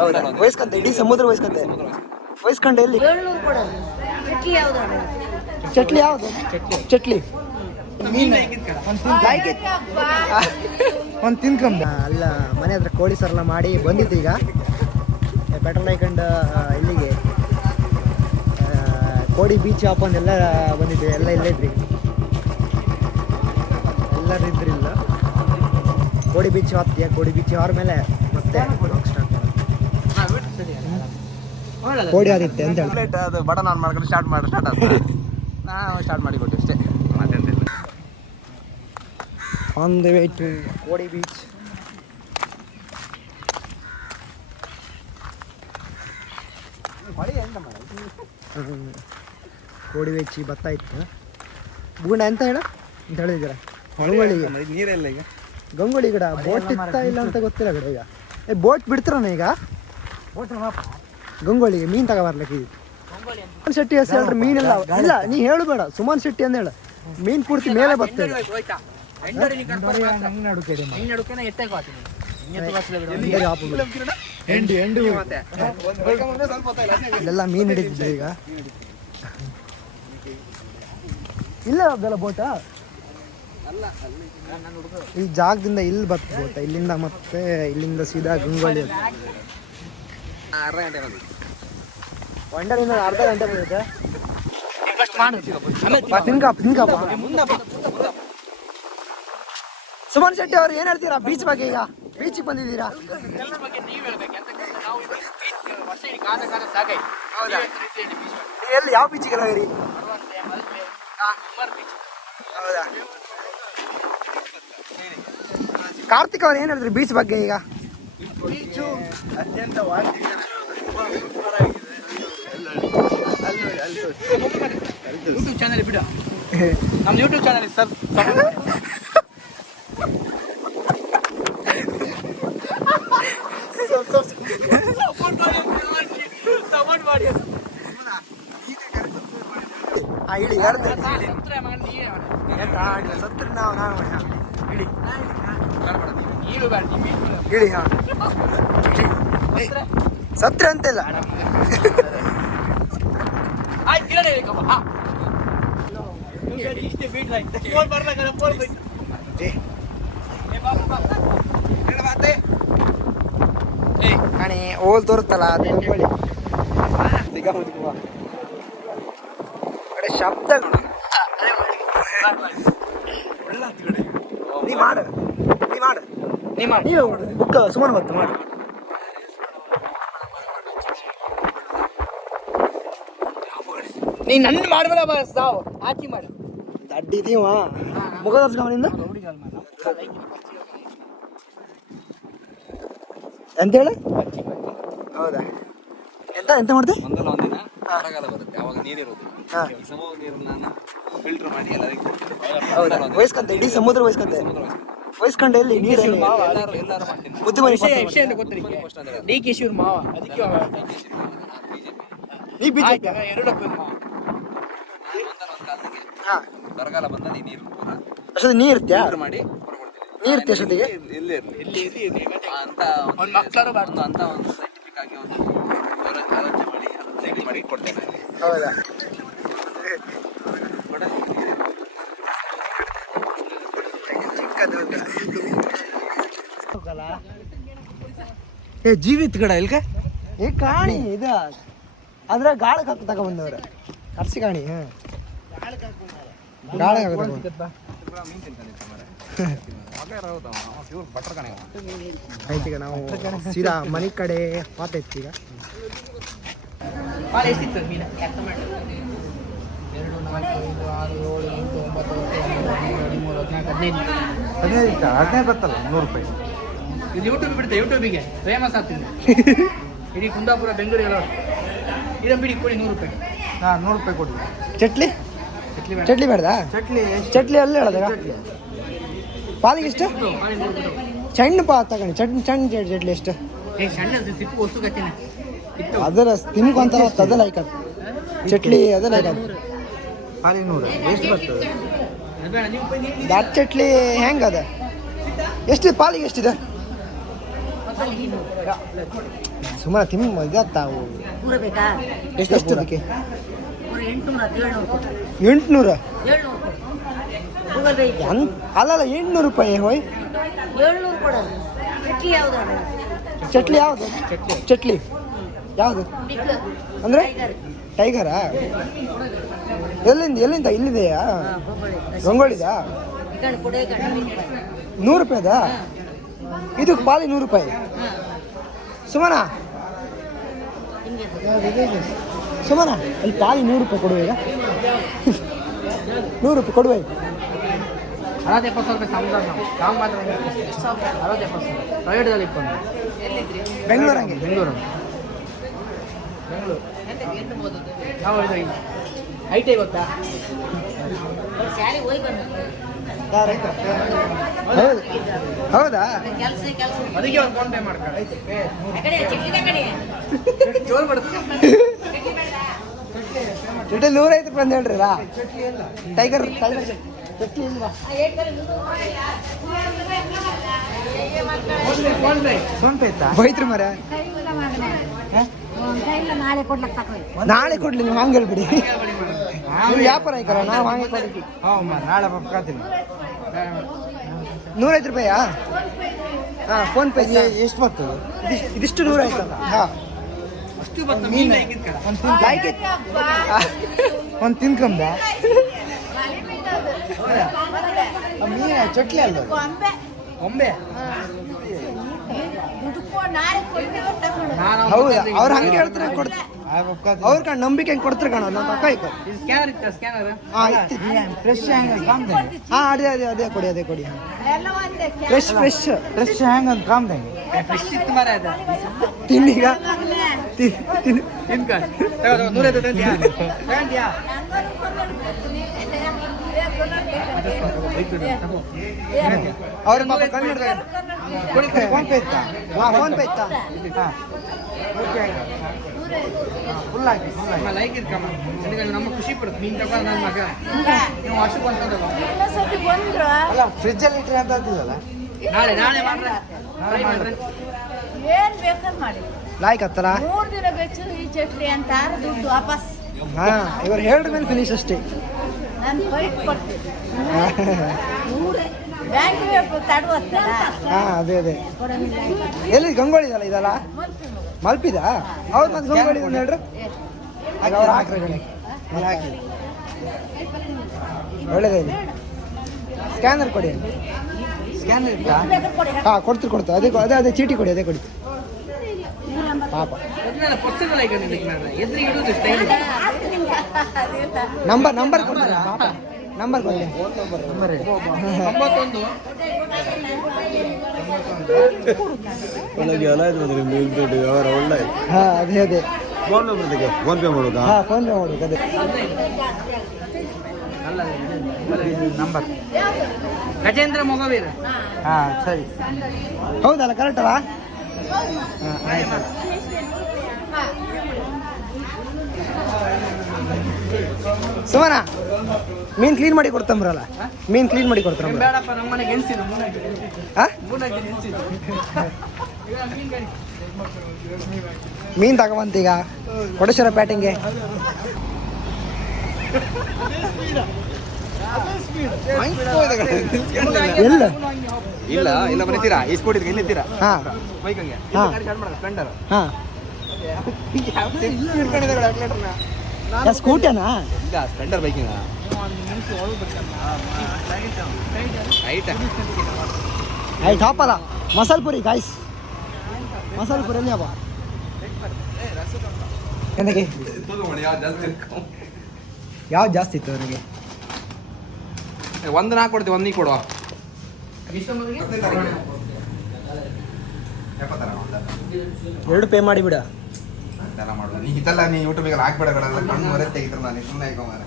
ಹೌದಾ? ವಯಸ್ಕಂತೆ ಇಡೀ ಸಮುದ್ರ ವಯಸ್ಕಂತೆ. ವಯಸ್ಕಂಡ ಎಲ್ಲಿ? ಚಟ್ಲಿ ಯಾವ್ದು? ಚಟ್ಲಿ ಒಂದು ತಿನ್ಕೊಂಬ ಅಲ್ಲ ಮನೆ ಹತ್ರ ಕೋಳಿ ಸರ್ಲ ಮಾಡಿ ಬಂದಿದ್ದು ಈಗ. ಪೆಟ್ರೋಲ್ ಹಾಕೊಂಡು ಇಲ್ಲಿಗೆ ಕೋಡಿ ಬೀಚ್ ಹಾಕೊಂಡು ಎಲ್ಲ ಬಂದಿದ್ವಿ ಎಲ್ಲ ಇಲ್ಲೇ ಇದ್ರಿ. ಎಲ್ಲರೂ ಇದ್ರಿಲ್ಲ. ಕೋಡಿ ಬೀಚ್ ಹಾಕ್ತೀಯ ಕೋಡಿ ಬೀಚ್ ಅವ್ರ ಮೇಲೆ ಮತ್ತೆ. ಕೋಡಿ ಆದಿತ್ತೆ ಅಂತ ಹೇಳಿ. ಅದು ಬಟನ್ ಆನ್ ಮಾಡ್ಕೊಂಡು ಸ್ಟಾರ್ಟ್ ಮಾಡಿ ಸ್ಟಾರ್ಟ್ ಆಗ್ತದೆ ನಾವು ಸ್ಟಾರ್ಟ್ ಮಾಡಿ ಕೊಟ್ಟು ಅಷ್ಟೇ. ಅಂತ on the way to Kodi beach Kodi Beechi ಭತ್ತ ಇತ್ತು. ಬೂಂಡ ಎಂತ ಹೇಳ ಅಂತ ಹೇಳಿದ್ದೀರ? ಗಂಗೊಳ್ಳಿಗೆ ನೀರೆಲ್ಲ ಈಗ? ಗಂಗೊಳಿ ಗಿಡ ಬೋಟ್ ಇತ್ತ ಇಲ್ಲ ಅಂತ ಗೊತ್ತಿಲ್ಲ ಗಿಡ ಈಗ. ಏ ಬೋಟ್ ಬಿಡ್ತಾರನ ಈಗ? ಗಂಗೊಳ್ಳಿಗೆ ಮೀನ್ ತಗೋ ಬರ್ಲಿಕ್ಕೆ ಸುಮನ್ ಶೆಟ್ಟಿ ಹೆಸರು ಹೇಳ್ರಿ ಮೀನೆಲ್ಲ ಇಲ್ಲ ನೀ ಹೇಳು ಬೇಡ ಸುಮನ್ ಶೆಟ್ಟಿ ಅಂತ ಹೇಳು. ಮೀನ್ ಪೂರ್ತಿ ಮೇಲೆ ಬರ್ತದೆ. ಇಲ್ಲೆಲ್ಲ ಮೀನ್ ಹಿಡಿತಿದ್ರು ಈಗ. ಇಲ್ಲ ಅದೆಲ್ಲ ಬೋಟ? ಈ ಜಾಗದಿಂದ ಇಲ್ಲಿ ಬರ್ತದೆ ಬೋಟ ಇಲ್ಲಿಂದ ಮತ್ತೆ ಇಲ್ಲಿಂದ ಸೀದಾ ಗಂಗೊಳ್ಳಿ ಅದು. ಅರ್ಧ ಗಂಟೆ ಬಂದಿತ್ತು ವಂಡರಿಂದ ಅರ್ಧ ಗಂಟೆ ಬಂದಿದೆ. ಸುಮನ್ ಶೆಟ್ಟಿ ಅವ್ರು ಏನ್ ಹೇಳ್ತೀರಾ? ಬೀಚ್ ಬಗ್ಗೆ ಈಗ? ಬೀಚ್ ಬಂದಿದ್ದೀರಾ? ಎಲ್ಲಿ ಯಾವ ಬೀಚಿಗೆ ಹೋಗಿರಿ? ಹೌದಾ? ಕಾರ್ತಿಕ್ ಅವ್ರು ಏನ್ ಹೇಳ್ತೀರಿ ಬೀಚ್ ಬಗ್ಗೆ ಈಗ? ಯೂಟ್ಯೂಬ್ ಚಾನಲ್ ಬಿಡು. ನಮ್ಮ ಯೂಟ್ಯೂಬ್ ಚಾನಲ್ ಸರ್ ಸಪೋರ್ಟ್ ಮಾಡಿ ಆ, ಇಳಿ ಯಾರ್ದು? ಸತ್ರು ನಾವು ನಾವು ಹಾ. ಇಳಿ. ನೀನು ಬೇಡ ಇಳಿ ಹಾ. ಸತ್ರ ಅಂತಿಲ್ಲ ಕಣಿ ಓಲ್ ತೋರುತ್ತಲ್ಲ ಅದು ಗಂಗೊಳ್ಳಿ. ಕಡೆ ಶಬ್ದ ನೀ ಮಾಡು ನೀ ಮಾಡು. ನೀ ಮಾಡಿ ನೀವು ಬುಕ್ಕ ಸುಮಾರು ಗೊತ್ತು ಮಾಡು ನೀ ನನ್ನ ಮಾಡಬೇಡ ಬಸ್ ಸಾವು. ಆಚಿ ಮಾಡು. ದಡ್ಡಿದೀವ. ಮುಖ ತೋರ್ಸ್ಕೊಂಬನಿಂದ ಎಂತ ಹೇಳಿ? ಹೌದಾ? ಎಂತ ಎಂತ ಮಾಡ್ದೆ? ಒಂದಲ್ಲ ಒಂದಿನ. ಬರಗಾಲ ಬರುತ್ತೆ. ಅವಾಗ ನೀರಿರೋದು ಈ ಸಮುದ್ರ ನೀರನ್ನ ಫಿಲ್ಟರ್ ಮಾಡಿ ಎಲ್ಲರಿಗೂ ಹೌದಾ? ವಯಸ್ಕಂತ ಇಡೀ ಸಮುದ್ರ ವಯಸ್ಕಂತೆ? ವಯಸ್ಕಂಡ ಎಲ್ಲಿ ನೀರಲ್ಲಿ ಎಲ್ಲರೂ ಎಲ್ಲರೂ ಮಾಡ್ತೀನಿ. ಬುದ್ಧಿಮನಿ ವಿಷಯ ಅಂತ ಗೊತ್ತಿಲ್ಲ ಡಿ ಕೆ ಶಿವ್ರ ಮಾವ ಅದಕ್ಕೆ ನೀ ಬಿಜೆಪಿ? ಆಯ್ತು, ಎರಡು ಅಪ್ಪ ಮಾವ. ಒಂದು ಬರಗಾಲ ಬಂದಲ್ಲಿ ನೀರು ಅಷ್ಟೊಂದು ನೀ ಇರ್ತ್ಯಾ? ಮಾಡಿ ನೀರು ಇರ್ತೀಯ ಅಷ್ಟೊತ್ತಿಗೆ? ಇಲ್ಲೇ ಇರಲಿ. ಅಂತ ಅವ್ನ ಮಕ್ಕಳು ಒಂದು ಅಂತ ಒಂದು ಸೈಂಟಿಫಿಕ್ ಆಗಿ ಒಂದು ರೆಡಿ ಮಾಡಿ ಕೊಡ್ತೇನೆ. ಹೌದಾ? ಏ ಜೀವಿತ್ ಕಡ ಇಲ್ಕ ಏ ಕಾಣಿ ಇದು ಅದ್ರ ಗಾಳಕ್ಕೆ ಹಾಕಿ ತಗೊಂಬಂದವ್ರು. ಕರ್ಸಿ ಕಾಣಿ ಹಾಂ ಗಾಳ ಬಟ್ರ ಕಣೆ ಆಯ್ತು ಈಗ ನಾವು ಸೀದಾ ಮನೆ ಕಡೆ ಮಾತಾಯ್ತು ಈಗ ಭಾಳ ಎಷ್ಟಿತ್ತು ಮೀನು. ಅರ್ಥ ಮಾಡಿ ಎರಡು ನಾಲ್ಕು ಐದು ಆರು ಏಳು ಎಂಟು ಒಂಬತ್ತು ಹತ್ತು ಹನ್ನೆರಡು ಹದಿಮೂರು ಹದಿಮೂರು ಹದಿನಾಲ್ಕು ಹದಿನೈದು ಹದಿನೈದು ಹದಿನೈದು ಬರ್ತಲ್ಲ ನೂರು ರೂಪಾಯಿ. ಇದು ಯೂಟ್ಯೂಬ್ ಬಿಡುತ್ತೆ ಯೂಟ್ಯೂಬಿಗೆ ಫೇಮಸ್ ಆಗ್ತಿದೆ. ಇಡೀ ಕುಂದಾಪುರ ಬೆಂಗಳೂರು ಇದನ್ನು ಬಿಡಿ ಕೊಡಿ ನೂರು ರೂಪಾಯಿ. ಹಾಂ ನೂರು ರೂಪಾಯಿ ಕೊಡಿ. ಚಟ್ಲಿ? ಚಟ್ಲಿ ಬೇಡ. ಚಟ್ಲಿ ಬೇಡದಾ? ಚಟ್ಲಿ ಚಟ್ಲಿ ಅಲ್ಲಿ ಹೇಳೋದಾಗ ಪಾಲಿಗೆ ಎಷ್ಟು? ಚಣ್ಣು ಸಣ್ಣ ಪಾ ತಗೊಂಡು ಚಟ್ನಿ ಸಣ್ಣ ಚಟ್- ಚಟ್ಲಿ ಎಷ್ಟು? ಏ ಸಣ್ಣ ಸಿಪ್ಪು ವಸ್ತು ಕಟ್ಟಿನ ಅದರ ತಿನ್ಕೊಂತಾರ ಅದೆಲ್ಲ ಲೈಕ್ ಚಟ್ಲಿ ಅದೆಲ್ಲ ಲೈಕ್ ಖಾಲಿ ನೂರು. ಎಷ್ಟು ಬರ್ತದೆ? ದಾಟ್ ಚಟ್ಲಿ ಹೆಂಗದ ಎಷ್ಟು ಪಾಲಿಗೆ ಎಷ್ಟಿದೆ? ಸುಮಾರು ತಿಮ್ ಬೇಕಾ ಎಷ್ಟು ಎಷ್ಟು ಅದಕ್ಕೆ ಎಂಟುನೂರ ಅಲ್ಲಲ್ಲ ಎಂಟುನೂರು ರೂಪಾಯಿ ಹೋಯ್. ಚಟ್ಲಿ ಯಾವ್ದು ಚಟ್ಲಿ ಯಾವುದು? ಚಟ್ಲಿ. ಯಾವುದು? ಬಿಗ್ ಅಂದ್ರೆ? ಟೈಗರ್ ಟೈಗರಾ ಎಲ್ಲಿಂದ ಎಲ್ಲಿಂದ? ಇಲ್ಲಿದೆಯಾ? ಹಾ, ಬೊಂಬಳೆ. ರಂಗೋಳಿದಾ ಈ ಕಡೆ ಕೊಡೆ ಈ ಕಡೆ ಮೀನು ಫ್ರೈ. ನೂರು ರೂಪಾಯಿದಾ? ಇದು ಪಾಲಿ ನೂರು ರೂಪಾಯಿ. ಹಾ, ಸುಮನ? ಹಿಂಗೆ ಸುಮನ ಅಲ್ಲಿ ಪಾಲಿ ನೂರು ರೂಪಾಯಿ ಕೊಡುವ ಈಗ. ನೂರು ರೂಪಾಯಿ ಕೊಡುವ ಈಗ. ಅರವತ್ತು ಎಪ್ಪತ್ತು ರೂಪಾಯಿ ಸಮುದ್ರ ನಾವು. ನಾವು ಮಾತ್ರ ಅರವತ್ತು ಎಪ್ಪತ್ತು ಸಾವಿರ ಪ್ರೈವೇಟ್ದಲ್ಲಿ ಇಟ್ಕೊಂಡು ಬೆಂಗಳೂರು ಹಂಗೆ ಬೆಂಗಳೂರು. ಬೆಂಗಳೂರು. ನಾವು ಇದು ಐ ಟಿ ಗೊತ್ತಾ? ಶಾಲೆ ಹೋಗಿ ಬಂದ ಹೌದು. ಅದಕ್ಕೆ ಒಂದು ಫೋನ್ ಪೇ ಚಟ್ಲಿ ನೂರೈದು ರೂಪಾಯಿ ಅಂತ ಹೇಳ್ರಿ ಟೈಗರ್ ಟೈಗರ್ ಚಟ್ಲಿ ಇಲ್ವಾ? ಫೋನ್ ಪೇ ಫೋನ್ ಪೇ ಇತ್ತಾ ಹೋಯ್ತ್ರಿ ಮರ ನಾಳೆ ಕೊಡ್ಲಕ್ ತಕೊಳ್ಳಿ ನಾಳೆ ಕೊಡ್ಲಿ ನೀವು ಹಂಗೆ ಹೇಳ್ಬಿಡಿ. ನೀವು ವ್ಯಾಪಾರ ಐಕರ ನಾವು ಹಂಗೆ ಕೊಡ್ಲಿ ಹಾಂ ನಾಳೆ ಕಾತೀನಿ ನೂರೈದು ರೂಪಾಯಾ ಹಾಂ ಫೋನ್ ಪೇ ಎಷ್ಟು ಬರ್ತದೆ? ಇದಿಷ್ಟು ಹಾಂ. ಹೇಗಿದ್ಕಲ್ಲ ಲೈಕ್ ಇಟ್ ಒಂದು ತಿನ್ಕಂಬ ಮೀನ ಚಟ್ಲಿ ಅಲ್ಲ ಒಂಬೆ. ಹೌದಾ ಅವ್ರು ಹಂಗೆ ಹೇಳ್ತಾರೆ ಕೊಡ್ತಾರೆ ಅವ್ರ ಕಣ ನಂಬಿಕೆ ಹೆಂಗ್ ಕೊಡ್ತಾರೆ ಕಣ ನಮ್ಮ ಅಕ್ಕ ಇಕ್ಕ ಇದು ಸ್ಕ್ಯಾನರ್ ಇತ್ತ ಸ್ಕ್ಯಾನರ್ ಹಾಂ ಫ್ರೆಶ್ ಹ್ಯಾಂಗ್ ಹಾಂ ಅದೇ ಅದೇ ಅದೇ ಕೊಡಿ ಅದೇ ಕೊಡಿ ಫ್ರೆಶ್ ಫ್ರೆಶ್ ಫ್ರೆಶ್ ಹ್ಯಾಂಗ್ ಅಂತ ಕಾಮ್ದಂಗೆ ಫ್ರೆಶ್ ಇತ್ತು ಮರ ಅದು ತಿನ್ನೀಗ ತಂದ್ಯಾ ತಂದ್ಯಾ ಅವ್ರ ಪಾಪ ಕನ್ನಡ ಫೋನ್ ಪೇ ಇತ್ತಾ ಹಾಂ ಫೋನ್ ಪೇ ಇತ್ತಾ ಹಾಂ ಓಕೆ ಫುಲ್ ಆಗಿ ಲೈಕ್ ಇರ್ಕಮ್ಮ ಯಾಕಂದ್ರೆ ನಮ್ಮ ಖುಷಿ ಪಡುತ್ತೆ ನೀನು ತಗೊಂಡು ನನ್ನ ಮಗ ನೀವು ವರ್ಷಕ್ಕೆ ಒಂದು ತಗೊಂಡು ಅಲ್ಲ ಫ್ರಿಜ್ ಅಲ್ಲಿ ಇಟ್ಟರೆ ಅಂತ ಅಂತಿಲ್ಲಲ್ಲ ನಾಳೆ ನಾಳೆ ಮಾಡ್ರೆ ಏನ್ ಬೇಕಾದ್ರೆ ಮಾಡಿ ಲೈಕ್ ಹತ್ತಲ್ಲ ಮೂರು ದಿನ ಬೆಚ್ಚು ಈ ಚಟ್ಲಿ ಅಂತ ಆರು ದುಡ್ಡು ವಾಪಸ್. ಹಾಂ ಇವರು ಹೇಳಿದ ಮೇಲೆ ಫಿನಿಶ್ ಅಷ್ಟೇ. ನಾನು ಬೈಕ್ ಕೊಡ್ತೀನಿ. ಹಾಂ ಅದೇ ಅದೇ. ಎಲ್ಲಿ ಗಂಗೋಳಿ ಇದಲ್ಲ? ಇದಲ್ಲ ಮಲ್ಪಿದ? ಅವ್ರು ಮತ್ತೆ ಗಂಗೋಳಿ ಒಂದು ಹೇಳ್ರಿ. ಆಗ ಅವ್ರು ಹಾಕ್ರಿ ಹಾಕಿ. ಒಳ್ಳೇದಾಗಿದೆ ಸ್ಕ್ಯಾನರ್ ಕೊಡಿ. ಸ್ಕ್ಯಾನರ್ ಇತ್ತಾ? ಹಾಂ ಕೊಡ್ತೀರಿ ಕೊಡ್ತಾರೆ. ಅದೇ ಅದೇ ಅದೇ ಚೀಟಿ ಕೊಡಿ ಅದೇ ಕೊಡಿ. ಪಾಪ. ನಂಬರ್ ನಂಬರ್ ಕೊಡ್ತಾರೆ? ಪಾಪ. ನಂಬರ್ ಕೊಡಿ. ನಂಬರ್ ಹೇಳಿ. ತೊಂಬತ್ತೊಂದು ಒಳಗೆ ಎಲ್ಲ ಇದ್ರೆ ನಿಮ್ದು ವ್ಯವಹಾರ ಒಳ್ಳೆ ಹಾಂ ಅದೇ ಅದೇ. ಫೋನ್ ನಂಬರ್ ತೆಗೆ ಫೋನ್ ಪೇ ಮಾಡೋದಾ? ಹಾಂ ಫೋನ್ ಪೇ ಮಾಡೋದು ಅದೇ. ಅಲ್ಲ ನಂಬರ್ ಗಜೇಂದ್ರ ಮೊಗವೀರ. ಹಾಂ ಸರಿ. ಹೌದಲ್ಲ ಕರೆಕ್ಟ್ ಅಲ್ಲ ಹಾಂ ಆಯ್ತು. ಸುಮನ ಮೀನ್ ಕ್ಲೀನ್ ಮಾಡಿ ಕೊಡ್ತಂಬ್ರಲ್ಲ ಮೀನ್ ಕ್ಲೀನ್ ಮಾಡಿ ಕೊಡ್ತಾರ ಬೇಡಪ್ಪ ನಮ್ಮ ಮನೆಗೆ ಎಣ್ಸಿದ್ದು ಮೂನಾಗಿ ಹಾ ಮೂನಾಗಿ ಎಣ್ಸಿದ್ದು. ಈಗ ಮೀನ್ ಈಗ. ಕೊಡೇಶ್ವರ ಪ್ಯಾಟಿಂಗ್. ಎಲ್ಲ ಇಲ್ಲ ಇಲ್ಲ ಬರ್ತೀರಾ ಈ ಎಲ್ಲಿದ್ದೀರಾ ಹಾ. ಬೈಕ್ ಹಂಗೆ. ಹಾ. ಸ್ಕೂಟಿನಾ ಇಲ್ಲ ಸ್ಪೆಂಡರ್ ಐ ಟಾಪ್ ಅಲ್ಲ ಮಸಾಲ ಪುರಿ ಗಾಯ್ಸ್ ಮಸಾಲ ಪುರಿ ಎಲ್ಲಿ ಹಬ್ಬ ನನಗೆ? ಯಾವ್ದು ಜಾಸ್ತಿ ಇತ್ತು ನನಗೆ? ಒಂದು ನಾಲ್ಕು ಕೊಡ್ತೀವಿ ಒಂದು ನೀ ಕೊಡುವ. ಎರಡು ಪೇ ಮಾಡಿ ಬಿಡ. ಇದೆಲ್ಲ ಮಾಡೋದು. ನೀ ಇದೆಲ್ಲ ನೀ ಯೂಟ್ಯೂಬಿಗೆಲ್ಲ ಹಾಕ್ಬೇಡ ಕಣ್ಣು ಮರೆ ತೆಗಿತಾರೆ ನಾನು. ಸುಮ್ಮನೆ ಹಾಕೊಂಬಾರೆ